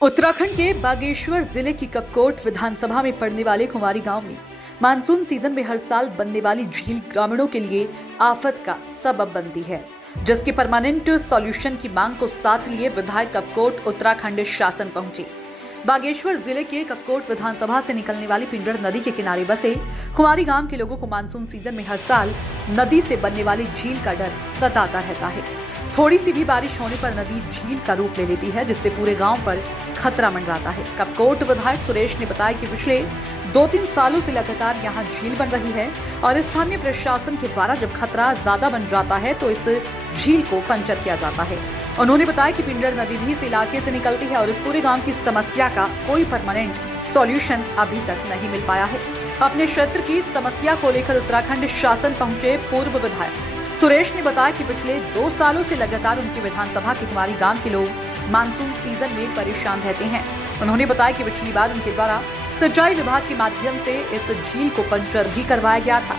उत्तराखंड के बागेश्वर जिले की कपकोट विधानसभा में पड़ने वाले कुमारी गांव में मानसून सीजन में हर साल बनने वाली झील ग्रामीणों के लिए आफत का सबब बनती है, जिसके परमानेंट सॉल्यूशन की मांग को साथ लिए विधायक कपकोट उत्तराखंड शासन पहुंचे। बागेश्वर जिले के कपकोट विधानसभा से निकलने वाली पिंडर नदी के किनारे बसे कुमारी गांव के लोगों को मानसून सीजन में हर साल नदी से बनने वाली झील का डर सताता रहता है। थोड़ी सी भी बारिश होने पर नदी झील का रूप ले लेती है, जिससे पूरे गांव पर खतरा मंडराता है। कपकोट विधायक सुरेश ने बताया कि पिछले 2-3 सालों से लगातार यहां झील बन रही है और स्थानीय प्रशासन के द्वारा जब खतरा ज्यादा बन जाता है तो इस झील को पंचर किया जाता है। उन्होंने बताया कि पिंडर नदी भी इस इलाके से निकलती है और इस पूरे गांव की समस्या का कोई परमानेंट सॉल्यूशन अभी तक नहीं मिल पाया है। अपने क्षेत्र की समस्या को लेकर उत्तराखंड शासन पहुंचे पूर्व विधायक सुरेश ने बताया कि पिछले 2 सालों से लगातार उनकी विधानसभा के कुमारी गांव के लोग मानसून सीजन में परेशान रहते हैं। उन्होंने बताया कि पिछली बार उनके द्वारा सिंचाई विभाग के माध्यम से इस झील को पंचर भी करवाया गया था,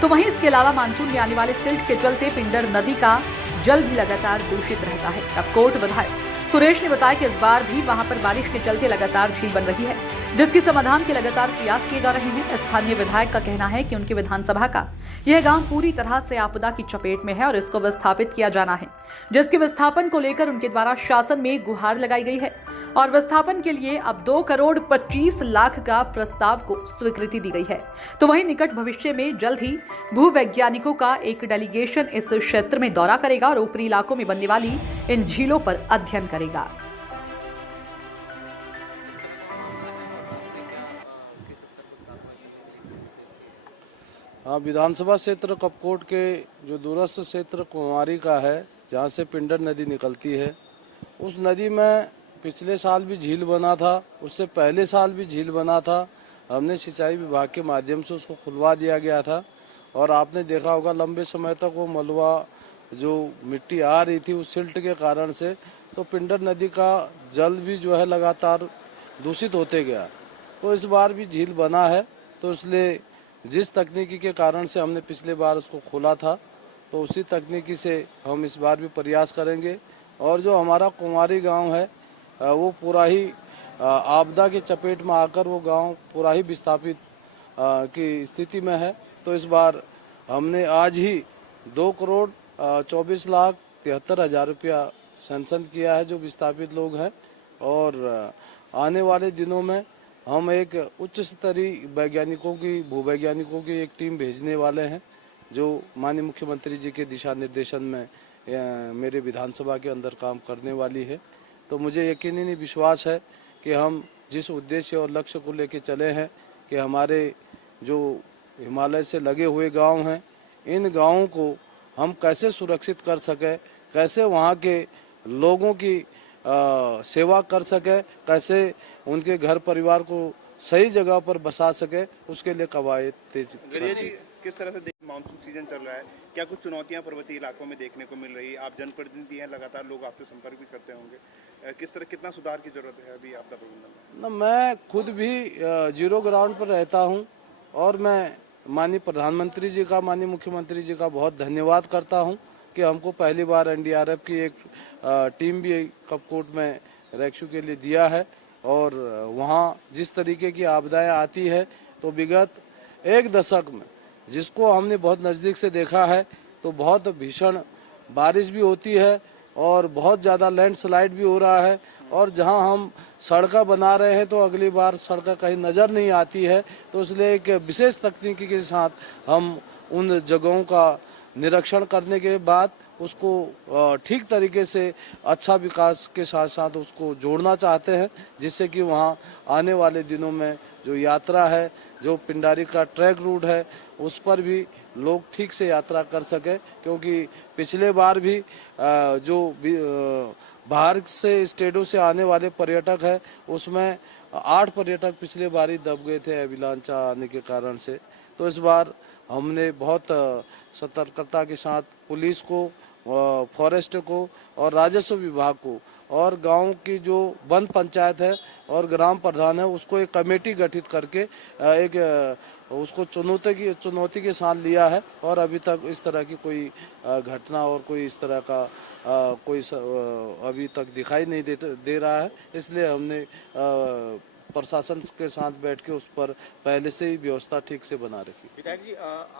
तो वहीं इसके अलावा मानसून में आने वाले सिल्ट के चलते पिंडर नदी का जल भी लगातार दूषित रहता है। कपकोट विधायक सुरेश ने बताया कि इस बार भी वहां पर बारिश के चलते लगातार झील बन रही है, जिसके समाधान के लगातार प्रयास किए जा रहे हैं। स्थानीय विधायक का कहना है कि उनकी विधानसभा का यह गांव पूरी तरह से आपदा की चपेट में है और इसको विस्थापित किया जाना है, जिसके विस्थापन को लेकर उनके द्वारा शासन में गुहार लगाई गई है और विस्थापन के लिए अब 2 करोड़ 25 लाख का प्रस्ताव को स्वीकृति दी गई है। तो वहीं निकट भविष्य में जल्द ही भूवैज्ञानिकों का एक डेलीगेशन इस क्षेत्र में दौरा करेगा और ऊपरी इलाकों में बनने वाली इन झीलों पर अध्ययन करेगा। हाँ, विधानसभा क्षेत्र कपकोट के जो दूरस्थ क्षेत्र कुमारी का है, जहाँ से पिंडर नदी निकलती है, उस नदी में पिछले साल भी झील बना था, उससे पहले साल भी झील बना था। हमने सिंचाई विभाग के माध्यम से उसको खुलवा दिया गया था और आपने देखा होगा लंबे समय तक वो मलबा जो मिट्टी आ रही थी उस सिल्ट के कारण से, तो पिंडर नदी का जल भी जो है लगातार दूषित होते गया। तो इस बार भी झील बना है, तो इसलिए जिस तकनीकी के कारण से हमने पिछले बार उसको खोला था, तो उसी तकनीकी से हम इस बार भी प्रयास करेंगे। और जो हमारा कुमारी गांव है वो पूरा ही आपदा के चपेट में आकर वो गांव पूरा ही विस्थापित की स्थिति में है। तो इस बार हमने आज ही 2 करोड़ 24 लाख 73 हज़ार रुपया सैंक्शन किया है जो विस्थापित लोग हैं, और आने वाले दिनों में हम एक उच्च स्तरीय भूवैज्ञानिकों की एक टीम भेजने वाले हैं, जो माननीय मुख्यमंत्री जी के दिशा निर्देशन में मेरे विधानसभा के अंदर काम करने वाली है। तो मुझे यकीनी विश्वास है कि हम जिस उद्देश्य और लक्ष्य को लेकर चले हैं कि हमारे जो हिमालय से लगे हुए गांव हैं, इन गांवों को हम कैसे सुरक्षित कर सकें, कैसे वहां के लोगों की सेवा कर सके, कैसे उनके घर परिवार को सही जगह पर बसा सके, उसके लिए कवायद तेज। गरिया जी, किस तरह से मानसून सीजन चल रहा है, क्या कुछ चुनौतियां पर्वतीय इलाकों में देखने को मिल रही है? आप जनप्रतिनिधि हैं, लगातार लोग आपसे संपर्क भी करते होंगे, किस तरह कितना सुधार की जरूरत है अभी आपदा प्रबंधन में? मैं खुद भी जीरो ग्राउंड पर रहता हूं और मैं माननीय प्रधानमंत्री जी का, माननीय मुख्यमंत्री जी का बहुत धन्यवाद करता हूं कि हमको पहली बार एनडीआरएफ की एक टीम भी कपकोट में रेस्क्यू के लिए दिया है। और वहाँ जिस तरीके की आपदाएं आती है, तो विगत 1 दशक में जिसको हमने बहुत नज़दीक से देखा है, तो बहुत भीषण बारिश भी होती है और बहुत ज़्यादा लैंडस्लाइड भी हो रहा है। और जहां हम सड़कें बना रहे हैं तो अगली बार सड़कें कहीं नज़र नहीं आती है, तो इसलिए एक विशेष तकनीकी के साथ हम उन जगहों का निरीक्षण करने के बाद उसको ठीक तरीके से अच्छा विकास के साथ साथ उसको जोड़ना चाहते हैं, जिससे कि वहाँ आने वाले दिनों में जो यात्रा है, जो पिंडारी का ट्रैक रूट है, उस पर भी लोग ठीक से यात्रा कर सके। क्योंकि पिछले बार भी जो बाहर से स्टेटों से आने वाले पर्यटक हैं, उसमें 8 पर्यटक पिछले बार ही दब गए थे एविलांचा आने के कारण से। तो इस बार हमने बहुत सतर्कता के साथ पुलिस को, फॉरेस्ट को और राजस्व विभाग को और गांव की जो वन पंचायत है और ग्राम प्रधान है, उसको एक कमेटी गठित करके एक और उसको चुनौती के साथ लिया है और अभी तक इस तरह की कोई घटना और कोई इस तरह का अभी तक दिखाई नहीं दे रहा है। इसलिए हमने प्रशासन के साथ बैठ के उस पर पहले से ही व्यवस्था ठीक से बना रखी। विधायक जी, आप